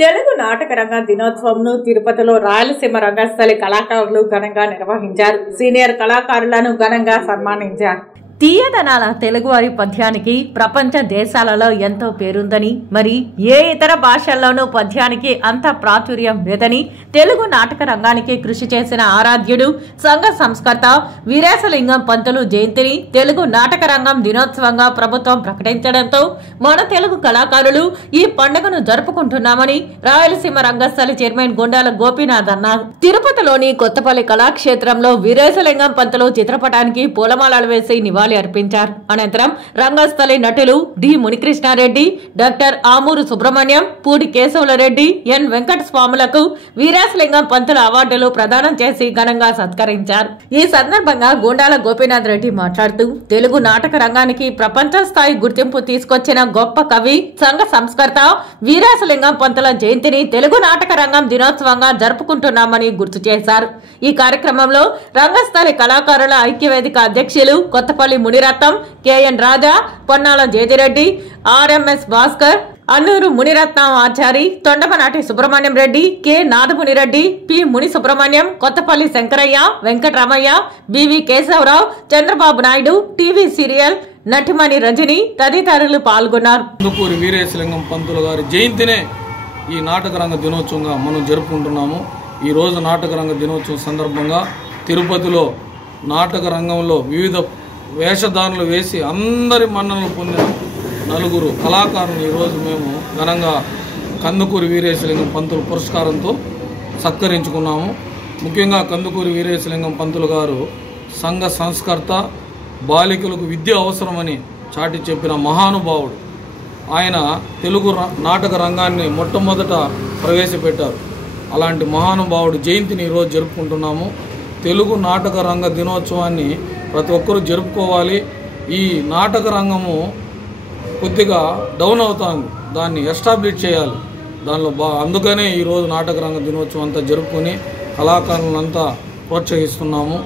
తెలుగు నాటక రంగ దినోత్సవంను తిరుపతిలో రాయలసీమ రంగస్థలి కళాకారులు ఘనంగా నిర్వహించారు. సీనియర్ కళాకారులను ఘనంగా సన్మానించారు. తీయదనాల తెలుగువారి పద్యానికి ప్రపంచ దేశాలలో ఎంతో పేరుందని, మరి ఏ ఇతర భాషల్లోనూ పద్యానికి అంత ప్రాచుర్యం లేదని తెలుగు నాటక రంగానికి కృషి చేసిన ఆరాధ్యుడు సంఘ సంస్కర్త వీరేశలింగం పంతులు జయంతిని తెలుగు నాటక రంగం దినోత్సవంగా ప్రభుత్వం ప్రకటించడంతో మన తెలుగు కళాకారులు ఈ పండుగను జరుపుకుంటున్నామని రాయలసీమ రంగస్థలి చైర్మన్ గుండాల గోపీనాథ్ అన్నారు. తిరుపతిలోని కొత్తపల్లి కళాక్షేత్రంలో వీరేశలింగం పంతులు చిత్రపటానికి పూలమాలలు వేసి నివాళి అర్పించారు. అనంతరం రంగస్థలి నటులు డి మునికృష్ణారెడ్డి, డాక్టర్ ఆమూరు సుబ్రహ్మణ్యం, పూడి కేశవులరెడ్డి, ఎన్ వెంకట స్వాములకు వీరేశలింగం పంతుల అవార్డులు ప్రదానం చేసి ఘనంగా సత్కరించారు. ఈ సందర్భంగా గుండాల గోపీనాథ్ రెడ్డి మాట్లాడుతూ తెలుగు నాటక రంగానికి ప్రపంచ స్థాయి గుర్తింపు తీసుకొచ్చిన గొప్ప కవి సంఘ సంస్కర్త వీరేశలింగం పంతుల జయంతిని తెలుగు నాటక రంగం దినోత్సవంగా జరుపుకుంటున్నామని గుర్తు చేశారు. ఈ కార్యక్రమంలో రంగస్థలి కళాకారుల ఐక్యవేదిక అధ్యక్షులు Kothapalli Muniratnam, K N Raja, Ponnala Jethireddy, R M S Bhaskar, Annuru Muniratnam Achari, Thondamanati Subrahmanyam Reddy, K Nadamunireddy, P Muni Subrahmanyam, Kothapalli Shankaraiah, Venkataramaiah, B V Keshavarao, Chandrababu Naidu, TV serial నటిమణి రజని తదితరులు పాల్గొన్నారు. కందుకూరి వీరేశలింగం పంతులు గారి జయంతినే ఈ నాటక రంగ దినోత్సవంగా మనం జరుపుకుంటున్నాము. ఈ రోజు నాటక రంగ దినోత్సవం సందర్భంగా తిరుపతిలో నాటక రంగంలో వివిధ వేషధారులు వేసి అందరి మన్ననలు పొందిన నలుగురు కళాకారులను ఈరోజు మేము ఘనంగా కందుకూరి వీరేశలింగం పంతులు పురస్కారంతో సత్కరించుకున్నాము. ముఖ్యంగా కందుకూరి వీరేశలింగం పంతులు గారు సంఘ సంస్కర్త, బాలికలకు విద్య అవసరమని చాటి చెప్పిన మహానుభావుడు. ఆయన తెలుగు నాటక రంగాన్ని మొట్టమొదట ప్రవేశపెట్టారు. అలాంటి మహానుభావుడు జయంతిని ఈరోజు జరుపుకుంటున్నాము. తెలుగు నాటక రంగ దినోత్సవాన్ని ప్రతి ఒక్కరూ జరుపుకోవాలి. ఈ నాటక రంగము కొద్దిగా డౌన్ అవుతుంది, దాన్ని ఎస్టాబ్లిష్ చేయాలి. దానిలో అందుకనే ఈరోజు నాటక రంగ దినోత్సవం అంతా జరుపుకొని కళాకారులంతా ప్రోత్సహిస్తున్నాము.